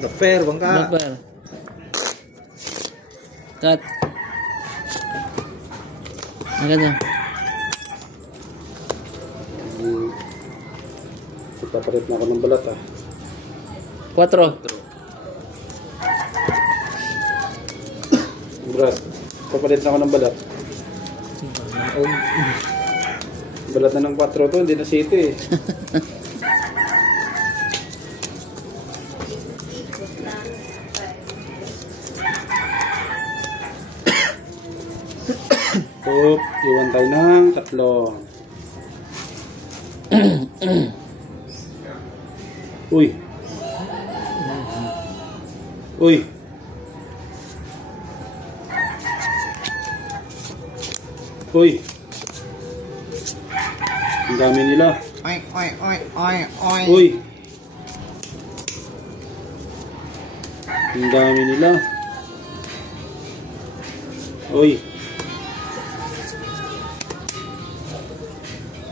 Black bangka. Black pair. Cut. Agad na. Ipapalit na ako ng balat 4. Brad, papalit na ako ng balat. Balat na ng 4 to, hindi na city eh. Oop, iwan tayo ng 3. Uy. Uy. Uy. Ang dami nila. Oy, oy, oy, oy, oy. Uy. Ang dami nila. Uy.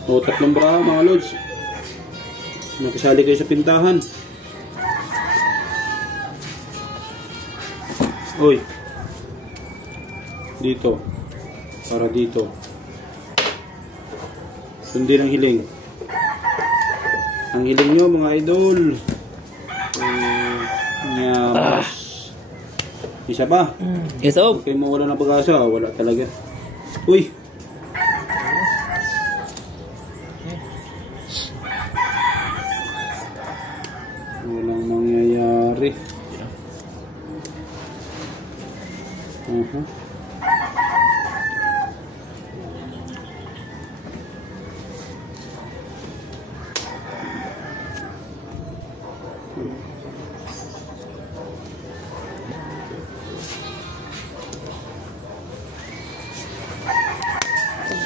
O, 3 braha mga lods. Nakisali kayo sa pintahan. Uy. Dito. Para dito. Sundin ang hiling. Ang hiling nyo mga idol. Nyamas. Isa pa. Ito. Okay mo wala ng pag-asa. Wala talaga. Uy. Walang nangyayari.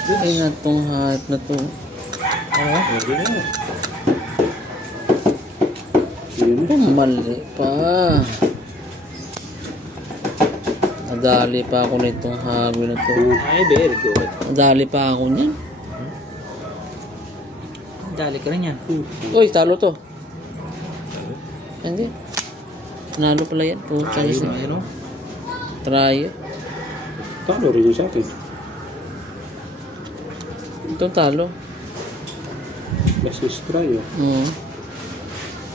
Ay na itong hat na to. Mali pa. Nadali pa ako nitong habi na to. Ay, very good. Nadali pa ako niyan. Dali ka rin yan. Uy, talo to. Hindi. Nalo pala yan. Ayun, Try. Talo rin yung sa akin. Itong talo. Last is try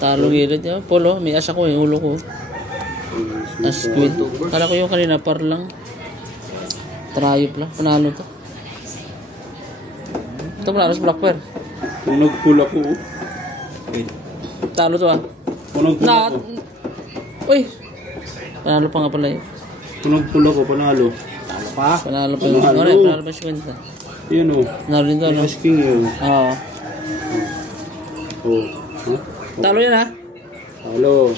Talo gilid niya. Polo, may asa ko yung ulo ko. As squid. Kala ko yung kanina par lang. Trayop lang. Panalo to. Ito panalo sa black pair. Kung nag-pull ako. Talo to Kung nag-pull ako. Uy! Panalo pa nga pala yun. Kung nag-pull ako, panalo. Talo pa. Panalo pa yun. Panalo pa yung 50. Yan Panalo din to, no? Asking yun. Oo. Oh. Talo yan, ha? Talo.